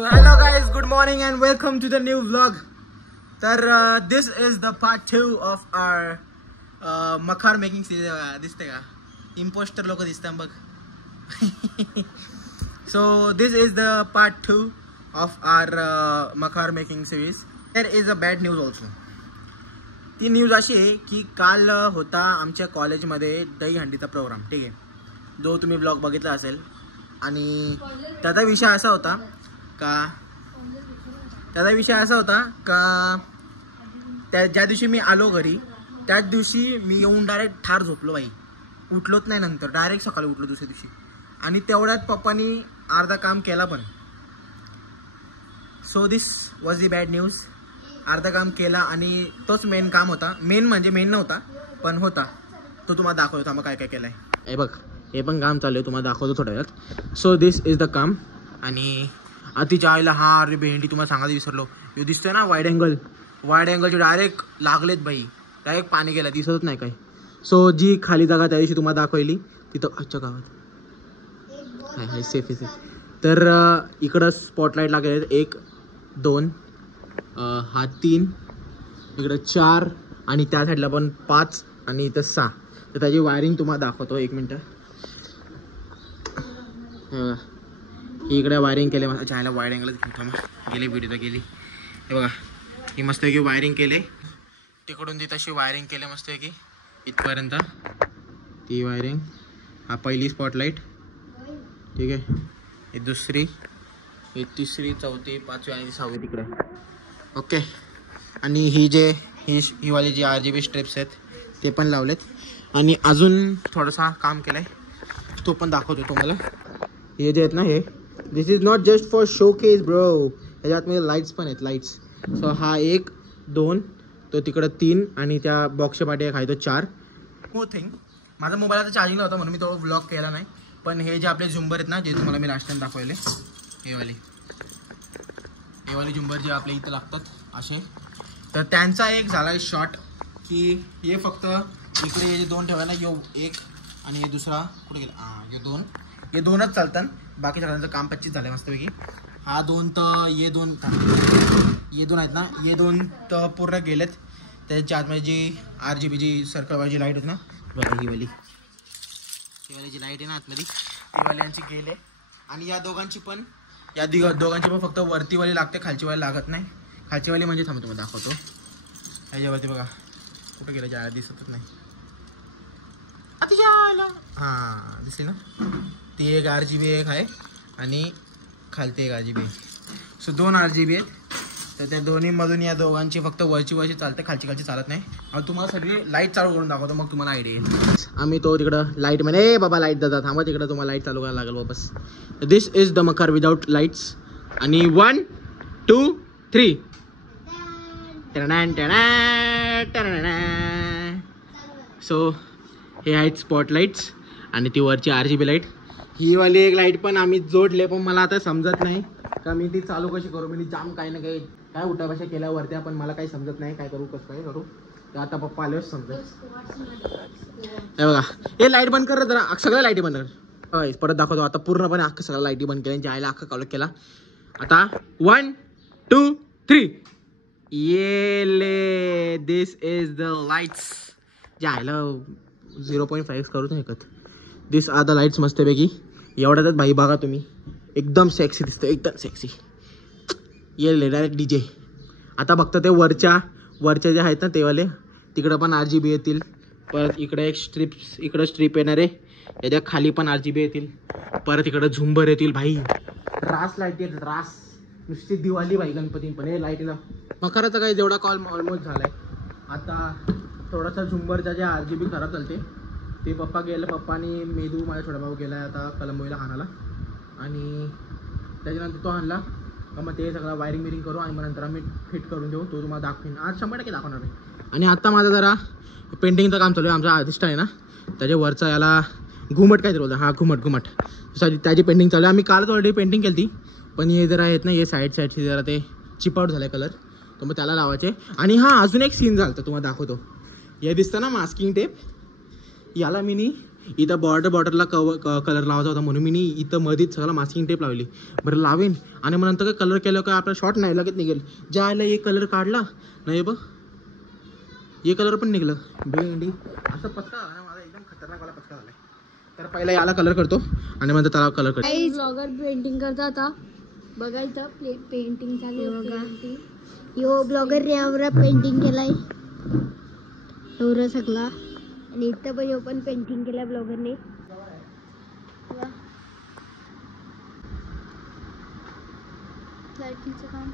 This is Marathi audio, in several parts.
So hello guys, good morning and welcome to the new vlog. तर this is the part 2 of our मखार मेकिंग series. दिसते का imposter लोक दिसतात बघ. So this is the part 2 of our मखार making series. There is a bad news also. ती न्यूज अशी आहे की काल होता आमच्या कॉलेजमध्ये दहीहंडीचा प्रोग्राम, ठीक आहे, जो तुम्ही ब्लॉग बघितला असेल. आणि त्याचा विषय असा होता का ज्या दिवशी मी आलो घरी त्याच दिवशी मी येऊन डायरेक्ट ठार झोपलो बाई, उठलोच नाही. नंतर डायरेक्ट सकाळी उठलो दुसऱ्या दिवशी. आणि तेवढ्यात पप्पानी अर्धा काम केला पण. So this was the bad news. अर्धा काम केला आणि तोच मेन काम होता. मेन म्हणजे मेन नव्हता पण होता तो. तुम्हाला दाखवतो थांबा काय काय केलंय. हे बघ, हे पण काम चालू आहे, तुम्हाला दाखवतो थोड्या वेळात. सो दिस इज द काम. आणि अतिच्या आईला हा अरे भेंडी तुम्हाला सांगायला विसरलो. हे दिसतंय ना वाईड अँगलचे डायरेक्ट लागलेत बाई, डायरेक्ट पाणी गेलं, दिसतच नाही काय. सो जी खाली जागा त्या दिवशी तुम्हाला दाखवली तिथं आजच्या गावात हाय सेफ आहे. तर इकडं स्पॉटलाईट लागले 1 2 हा 3, इकडं 4 आणि त्या साईडला पण 5 आणि इथं 6. तर त्याची वायरिंग तुम्हाला दाखवतो 1 मिनटं. इकडे वायरिंग केले मस्त. चायला वाईड अँगलच घेतो मग गेली व्हिडिओ तर गेली. हे बघा, ही मस्तपैकी वायरिंग केले. तिकडून ती तशी वायरिंग केले मस्तपैकी इथपर्यंत. ती वायरिंग, हा पहिली स्पॉटलाईट, ठीक आहे, ही दुसरी, ही तिसरी, चौथी, 5वी आणि 6वी तिकडे. ओके. आणि ही वाली जी RGB स्ट्रिप्स आहेत ते पण लावलेत. आणि अजून थोडंसं काम केलं आहे, तो पण दाखवतो तुम्हाला. हे जे आहेत ना, हे this is not just for showcase bro. ह्याच्यात लाईट्स पण आहेत, लाईट्स. सो हा 1 2, तो तिकडं 3 आणि त्या बॉक्सच्या पाठी एक आहे तो 4. हो थिंग माझा मोबाईलचा चार्जिंग होता म्हणून मी तो व्लॉग केला नाही. पण हे जे आपले झुंबर आहेत ना, जे तुम्हाला मी लास्ट टाइम दाखवले, हे वाले झुंबर जे आपल्या इथं लागतात असे, तर त्यांचा एक झाला शॉट की हे फक्त इकडे हे 2 ठेवा ना, यो 1 आणि हे दुसरा कुठे गेला, हे 2च चालतात. बाकी सगळ्यांचं काम 25 झालं मस्तपैकी. हा 2 तर ये 2 आहेत ना, ये 2 तर पूर्ण गेलेत. त्याच्या आतमध्ये जी RGB जी सर्कलवाली लाईट होती ना बघा, ही वाली जी लाईट आहे ना आतमध्ये, ती वाल्यांची गेले. आणि या दोघांची पण फक्त वरतीवाली लागते, खालची वाली लागत नाही. खालची वाली म्हणजे थांबा तुम्हाला दाखवतो. ह्याच्यावरती बघा कुठं गेलं, ज्या दिसतच नाही. हां दिसली ना, ती एक RGB एक आहे आणि खालती एक RGB आहे. सो 2 RGB आहेत. तर त्या दोन्हीमधून या दोघांची फक्त वरची चालते, खालची चालत नाही. आणि तुम्हाला सगळी लाईट चालू करून दाखवतो, मग तुम्हाला आयडिया येईल. आम्ही तो तिकडं लाईट म्हणे बाबा लाईट दादा थांबा, तिकडं तुम्हाला लाईट चालू करायला लागेल वापस. दिस इज द मखार विदाउट लाईट्स. आणि 1 2 3 सो हे आहेत स्पॉटलाईट्स आणि ती वरची RGB लाईट. ही वाली एक लाईट पण आम्ही जोडले, पण मला आता समजत नाही का मी ती चालू कशी करू. मी जाम काही ना काही काय उठाभाषा केल्यावरती, पण मला काही समजत नाही काय करू, कसं काय करू. तर आता पप्पा आल्यावर समजत. हे बघा, हे लाईट बंद कर जरा, सगळ्या लाईटी बंद कर. परत दाखवतो. आता पूर्णपणे अख्खं सगळ्या लाईटी बंद केल्या, ज्या आईला अख्खा कॉल केला. आता 1 2 3 ये दिस इज द लाईट्स. ज्या आईला 0.5 करू शकत. दिस आर द लाईट्स मस्तपैकी. एवढ्यातच भाई बघा तुम्ही, एकदम सेक्सी दिसतं, एकदम सेक्सी. ये डायरेक्ट DJ. आता फक्त ते वरच्या जे आहेत ना तेवाले, तिकडं पण RGB येतील. परत इकडे एक इकडं स्ट्रीप येणार आहे, याच्या खाली पण RGB येतील. परत इकडं झुंबर येतील भाई. रास लाईट येतात, रास नुसती दिवाळी भाई गणपती. पण हे लाईटीला मखराचा काही जेवढा कॉल ऑलमोस्ट झाला आहे. आता थोडासा झुंबरचा जे RGB खराब चालते ते पप्पा गेलं. पप्पा आणि मेदू माझा छोटा भाऊ गेला आहे आता कलंबोईला हाणाला. आणि त्याच्यानंतर तो आणला का मग ते सगळं वायरिंग करू आणि मग नंतर आम्ही फिट करून देऊ. तो तुम्हाला दाखवेन आज 100% दाखवणार आहे. आणि आत्ता माझं जरा पेंटिंगचं काम चालू आहे. आमचा आर्टिस्ट आहे ना, त्याच्या वरचा याला घुमट काय बोलतो, हा घुमट त्याची पेंटिंग चालू आहे. आम्ही कालच ऑलरेडी पेंटिंग केली ती, पण हे जरा आहेत ना, हे साईडची जरा ते चिपआउट झालं आहे कलर, तर मग त्याला लावायचे. आणि हां अजून एक सीन झालं तर तुम्हाला दाखवतो. हे दिसतं ना मास्किंग टेप, याला मी इथं बॉर्डरला कलर लावायचा होता म्हणून मी इथं मध्येच सगळं मास्किंग टेप लावली. बरं लावेन आणि मग नंतर काय कलर केलं काय आपला शॉर्ट नाही लगेच निघेल. ज्या आला एक कलर काढला नाही बघ हे कलर पण निघलं भेंडी असं पत्ता झाला माझा एकदम खतरनाक वाला पत्ता झालाय. तर पहिला याला कलर करतो आणि नंतर त्याला कलर करतो. ब्लॉगर पेंटिंग करता आता बघायचं पेंटिंग चालू बघा. यो ब्लॉगर यावर पेंटिंग केलाय एवढं सगळा आणि इथं पण यो पण पेंटिंग केलाय ब्लॉगरने. लाईटिंगचं काम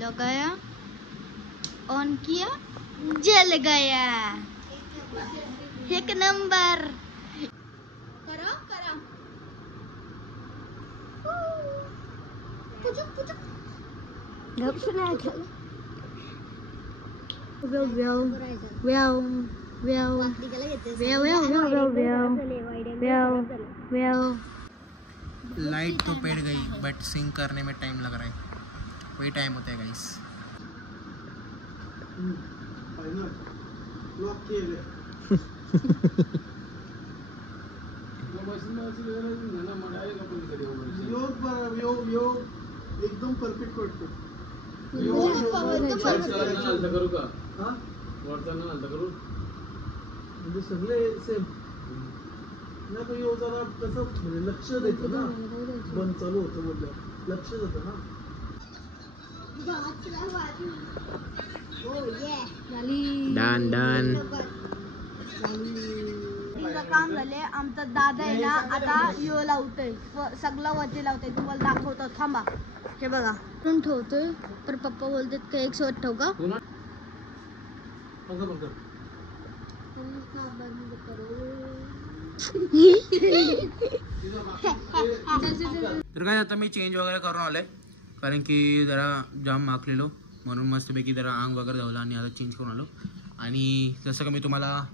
लगाया ऑन किया जल गया एक नंबर. करा करा लाइट तो पेड़ गई बट सिंक करने में टाइम लग रहा है. वही टाइम होता है गाइस. एकदम परफेक्ट वाटतं. म्हणजे सगळे सेम नाही पण यो जरा कसं म्हणजे लक्ष देतो ना. बंद चालू होतं म्हटलं लक्ष देतं ना. डन डन काम झाले. आमचा दादा आहे ना आता यो लावतोय सगळं वरती लावतोय. तुम्हाला दाखवतो थांबा. हे बघा ठेवतोय तर पप्पा बोलतात का एक सोबत ठेव का. तर काय आता मी चेंज वगैरे करून आलोय कारण की जरा जाम माखलेलो म्हणून मस्तपैकी जरा अंग वगैरे धावलं आणि आता चेंज करून आलो. आणि जसं का मी तुम्हाला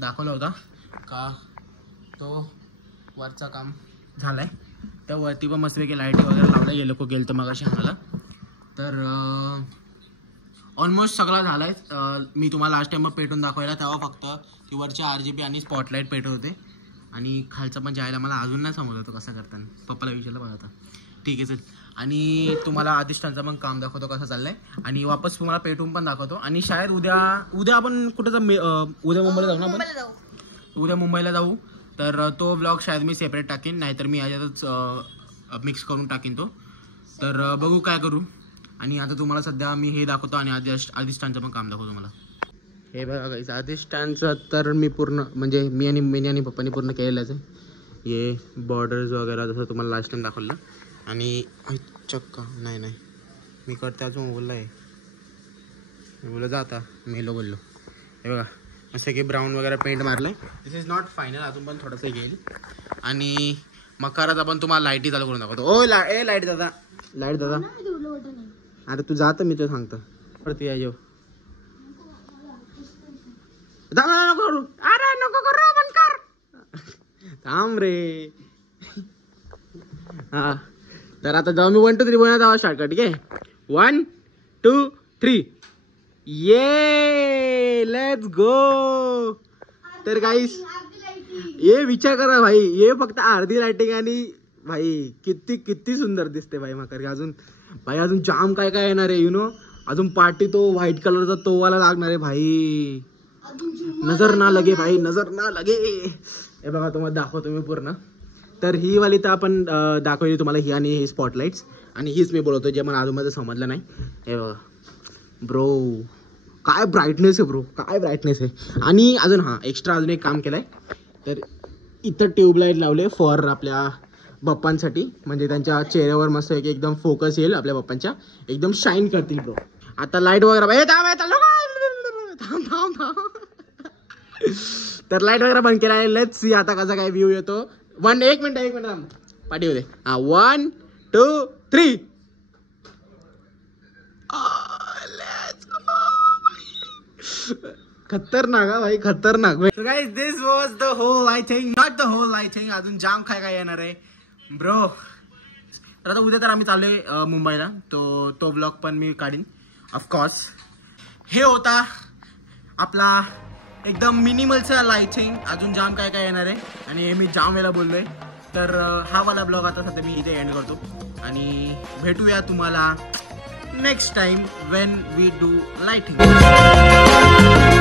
दाखवला होता का तो वरचा काम झालाय त्या वरती पण मस्तपैकी लाईटी वगैरे लावल्या गेलो को गेलं तर मग अशी आम्हाला. तर ऑलमोस्ट सगळा झाला आहे. मी तुम्हाला लास्ट टाइम पेटून दाखवायला तेव्हा फक्त ती वरची RGB आणि स्पॉटलाईट पेटत होते आणि खालचा पण जायला मला अजून नाही समजत होतं कसं करताना. पप्पाला विचारलं बघा आता. ठीक आहे चल. आणि तुम्हाला अधिष्ठानचं पण काम दाखवतो कसं चाललंय आणि वापस तुम्हाला पेटून पण दाखवतो. आणि शाळेत उद्या आपण कुठं उद्या मुंबईला जाऊ ना आपण. उद्या मुंबईला जाऊ तर तो ब्लॉग शाळेत मी सेपरेट टाकीन नाहीतर मी याच्यातच मिक्स करून टाकीन तो. तर बघू काय करू. आणि आता तुम्हाला सध्या मी हे दाखवतो आणि अधिष्ठानचं पण काम दाखवतो तुम्हाला. हे बघा गाईस अधिष्ठानचं तर मी पूर्ण म्हणजे मी आणि पप्पानी पूर्ण केलेलंच आहे. हे बॉर्डर्स वगैरे जसं तुम्हाला लास्ट टाइम दाखवलं. आणि चक्का नाही मी करते अजून बोलला आहे मी बोललो जाता मेलो बोललो. हे बघा असं की ब्राऊन वगैरे पेंट मारलं आहे. दिस इज नॉट फायनल अजून पण थोडंसं घेईल. आणि मकाराचा पण तुम्हाला लाईटी चालू करून दाखवतो. ओ लाईट दादा अरे तू जात मी तो सांगतो परती आहे नको करू. अरे नको करू बंद कर थांब रे. हा तर आता जाऊ मी 1 2 3 बोलणार जाऊ शॉर्टकट. ठीक आहे 1 2 3 ये लेट्स गो. तर गाईस ये विचार करा भाई ये फक्त अर्धी लाइटिंग आणि भाई किती सुंदर दिसते भाई मकर. अजून जाम काय येणार आहे अजून पार्टी तो व्हाईट कलरचा तो वाला लागणार आहे भाई. नजर ना लगे भाई नजर ना लगे. हे बघा तुम्हाला दाखवतो मी पूर्ण. तर ही वाली तर आपण दाखवली तुम्हाला ही आणि ही स्पॉटलाइट्स आणि हीच मी बोलवतो जे मला अजून माझं समजलं नाही. हे बघा ब्रो काय ब्राईटनेस आहे ब्रो काय ब्राईटनेस आहे. आणि अजून एक्स्ट्रा अजून एक काम केलंय तर इथं ट्यूबलाईट लावले फॉर आपल्या बाप्पांसाठी म्हणजे त्यांच्या चेहऱ्यावर मस्त एकदम फोकस येईल आपल्या बाप्पांच्या एकदम शाईन करतील ब्रो. आता लाईट वगैरे थांब तर लाईट वगैरे बंद केला आहे. लेट्स सी आता कसा काय व्ह्यू येतो. एक मिनिट पाठी होते. 1 2 3 खतरनाक भाई खतरनाक. So guys this was the whole lighting not the whole lighting. अजून जाम काय येणार आहे ब्रो. तर आता उद्या तर आम्ही चाललोय मुंबईला, तो ब्लॉग पण मी काढीन ऑफकोर्स. हे होता आपला एकदम मिनिमलचा लाइटिंग. अजून जाम काय काय येणार आहे आणि हे मी जाम वेळेला बोललोय. तर हा वाला ब्लॉग आता सध्या मी इथे एंड करतो आणि भेटूया तुम्हाला next time when we do lighting.